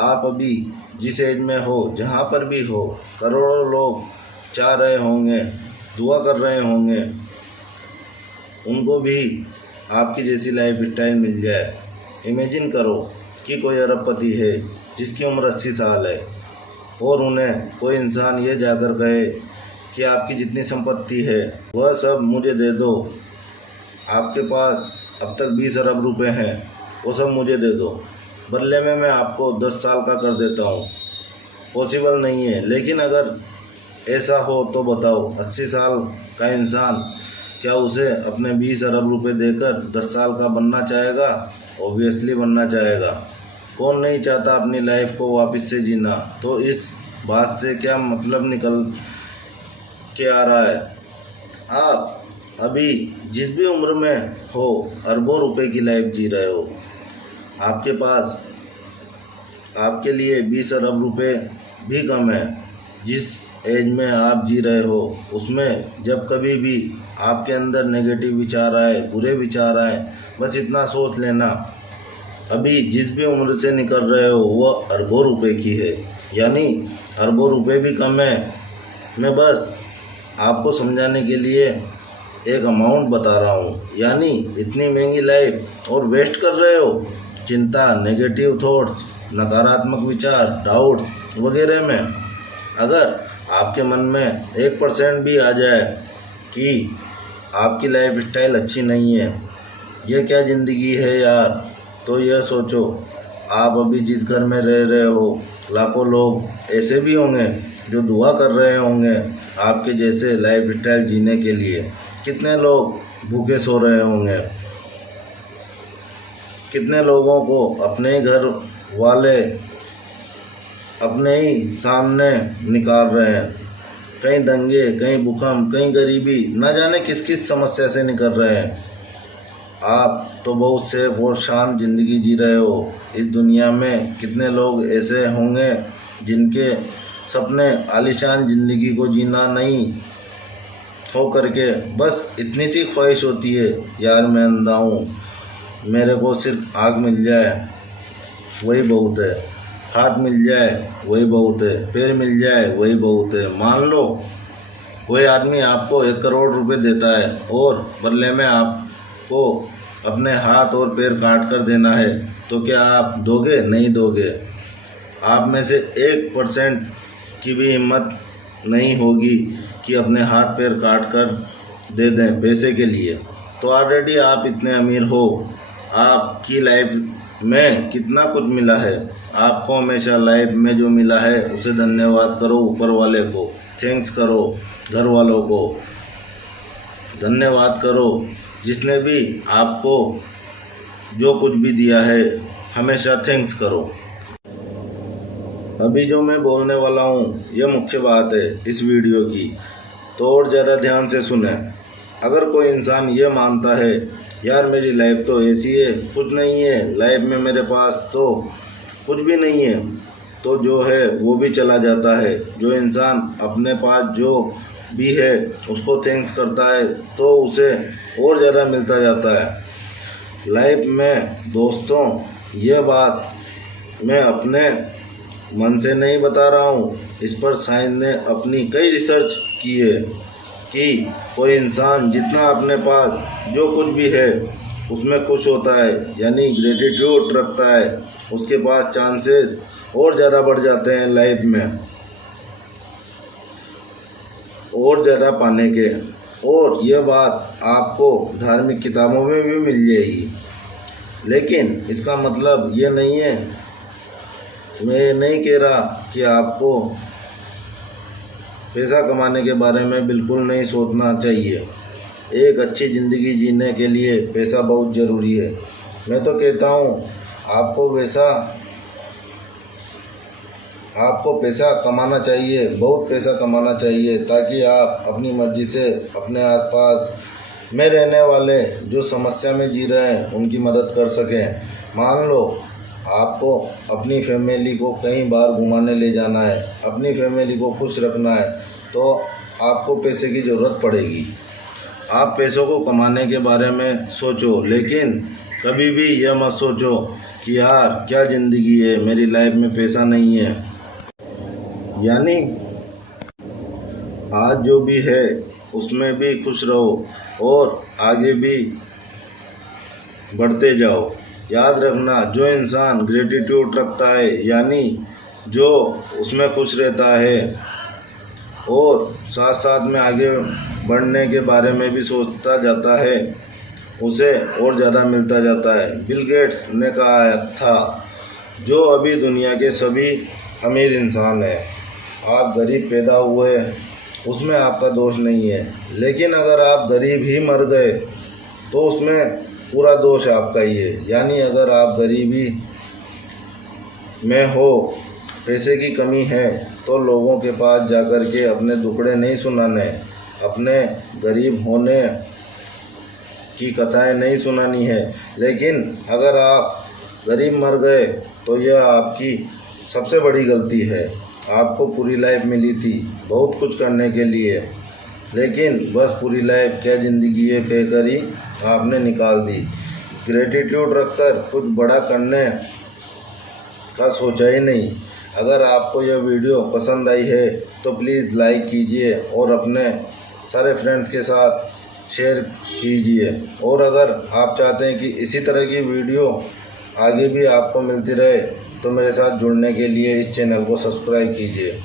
आप अभी जिस एज में हो, जहाँ पर भी हो, करोड़ों लोग चाह रहे होंगे, दुआ कर रहे होंगे उनको भी आपकी जैसी लाइफ स्टाइल मिल जाए। इमेजिन करो कि कोई अरबपति है जिसकी उम्र 80 साल है और उन्हें कोई इंसान ये जाकर कहे कि आपकी जितनी संपत्ति है वह सब मुझे दे दो, आपके पास अब तक 20 अरब रुपए हैं, वो सब मुझे दे दो, बदले में मैं आपको 10 साल का कर देता हूँ। पॉसिबल नहीं है, लेकिन अगर ऐसा हो तो बताओ 80 साल का इंसान क्या उसे अपने 20 अरब रुपए देकर 10 साल का बनना चाहेगा? ऑब्वियसली बनना चाहेगा। कौन नहीं चाहता अपनी लाइफ को वापस से जीना? तो इस बात से क्या मतलब निकल के आ रहा है? आप अभी जिस भी उम्र में हो अरबों रुपए की लाइफ जी रहे हो, आपके पास आपके लिए 20 अरब रुपए भी कम है। जिस एज में आप जी रहे हो उसमें जब कभी भी आपके अंदर नेगेटिव विचार आए, बुरे विचार आए, बस इतना सोच लेना अभी जिस भी उम्र से निकल रहे हो वह अरबों रुपए की है, यानी अरबों रुपए भी कम है। मैं बस आपको समझाने के लिए एक अमाउंट बता रहा हूँ, यानी इतनी महंगी लाइफ और वेस्ट कर रहे हो चिंता, नेगेटिव थॉट्स, नकारात्मक विचार, डाउट वगैरह में। अगर आपके मन में 1% भी आ जाए कि आपकी लाइफ स्टाइल अच्छी नहीं है, ये क्या ज़िंदगी है यार, तो यह सोचो आप अभी जिस घर में रह रहे हो लाखों लोग ऐसे भी होंगे जो दुआ कर रहे होंगे आपके जैसे लाइफ स्टाइल जीने के लिए। कितने लोग भूखे सो रहे होंगे, कितने लोगों को अपने ही घर वाले अपने ही सामने निकाल रहे हैं। कहीं दंगे, कहीं भूकंप, कहीं गरीबी, न जाने किस किस समस्या से निकल रहे हैं। आप तो बहुत सेफ और शांत ज़िंदगी जी रहे हो। इस दुनिया में कितने लोग ऐसे होंगे जिनके सपने आलीशान ज़िंदगी को जीना नहीं हो करके बस इतनी सी ख्वाहिश होती है, यार मैं अंधा हूँ, मेरे को सिर्फ आँख मिल जाए वही बहुत है, हाथ मिल जाए वही बहुत है, पैर मिल जाए वही बहुत है। मान लो कोई आदमी आपको 1 करोड़ रुपए देता है और बदले में आपको अपने हाथ और पैर काट कर देना है, तो क्या आप दोगे? नहीं दोगे। आप में से 1% की भी हिम्मत नहीं होगी कि अपने हाथ पैर काट कर दे दें पैसे के लिए। तो ऑलरेडी आप इतने अमीर हो, आपकी लाइफ में कितना कुछ मिला है। आपको हमेशा लाइफ में जो मिला है उसे धन्यवाद करो, ऊपर वाले को थैंक्स करो, घर वालों को धन्यवाद करो, जिसने भी आपको जो कुछ भी दिया है हमेशा थैंक्स करो। अभी जो मैं बोलने वाला हूँ यह मुख्य बात है इस वीडियो की, तो और ज़्यादा ध्यान से सुने। अगर कोई इंसान ये मानता है यार मेरी लाइफ तो ऐसी है, कुछ नहीं है लाइफ में, मेरे पास तो कुछ भी नहीं है, तो जो है वो भी चला जाता है। जो इंसान अपने पास जो भी है उसको थैंक्स करता है तो उसे और ज़्यादा मिलता जाता है लाइफ में। दोस्तों, यह बात मैं अपने मन से नहीं बता रहा हूँ, इस पर साइंस ने अपनी कई रिसर्च की है कि कोई इंसान जितना अपने पास जो कुछ भी है उसमें खुश होता है, यानी ग्रेटिट्यूड रखता है, उसके पास चांसेस और ज़्यादा बढ़ जाते हैं लाइफ में और ज़्यादा पाने के। और यह बात आपको धार्मिक किताबों में भी मिल जाएगी। लेकिन इसका मतलब ये नहीं है, मैं ये नहीं कह रहा कि आपको पैसा कमाने के बारे में बिल्कुल नहीं सोचना चाहिए। एक अच्छी ज़िंदगी जीने के लिए पैसा बहुत ज़रूरी है। मैं तो कहता हूँ आपको पैसा कमाना चाहिए, बहुत पैसा कमाना चाहिए, ताकि आप अपनी मर्ज़ी से अपने आसपास में रहने वाले जो समस्या में जी रहे हैं उनकी मदद कर सकें। मान लो आपको अपनी फैमिली को कई बार घुमाने ले जाना है, अपनी फैमिली को खुश रखना है, तो आपको पैसे की ज़रूरत पड़ेगी। आप पैसों को कमाने के बारे में सोचो, लेकिन कभी भी यह मत सोचो कि यार क्या ज़िंदगी है, मेरी लाइफ में पैसा नहीं है। यानी आज जो भी है उसमें भी खुश रहो और आगे भी बढ़ते जाओ। याद रखना, जो इंसान ग्रेटिट्यूड रखता है यानी जो उसमें खुश रहता है और साथ साथ में आगे बढ़ने के बारे में भी सोचता जाता है, उसे और ज़्यादा मिलता जाता है। बिल गेट्स ने कहा था, जो अभी दुनिया के सभी अमीर इंसान हैं, आप गरीब पैदा हुए उसमें आपका दोष नहीं है, लेकिन अगर आप गरीब ही मर गए तो उसमें पूरा दोष आपका ही है। यानी अगर आप गरीबी में हो, पैसे की कमी है, तो लोगों के पास जाकर के अपने दुखड़े नहीं सुनाने, अपने गरीब होने की कथाएं नहीं सुनानी है। लेकिन अगर आप गरीब मर गए तो यह आपकी सबसे बड़ी गलती है। आपको पूरी लाइफ मिली थी बहुत कुछ करने के लिए, लेकिन बस पूरी लाइफ क्या ज़िंदगी है कहकर ही आपने निकाल दी। ग्रेटिट्यूड रखकर कुछ बड़ा करने का सोचा ही नहीं। अगर आपको यह वीडियो पसंद आई है तो प्लीज़ लाइक कीजिए और अपने सारे फ्रेंड्स के साथ शेयर कीजिए। और अगर आप चाहते हैं कि इसी तरह की वीडियो आगे भी आपको मिलती रहे तो मेरे साथ जुड़ने के लिए इस चैनल को सब्सक्राइब कीजिए।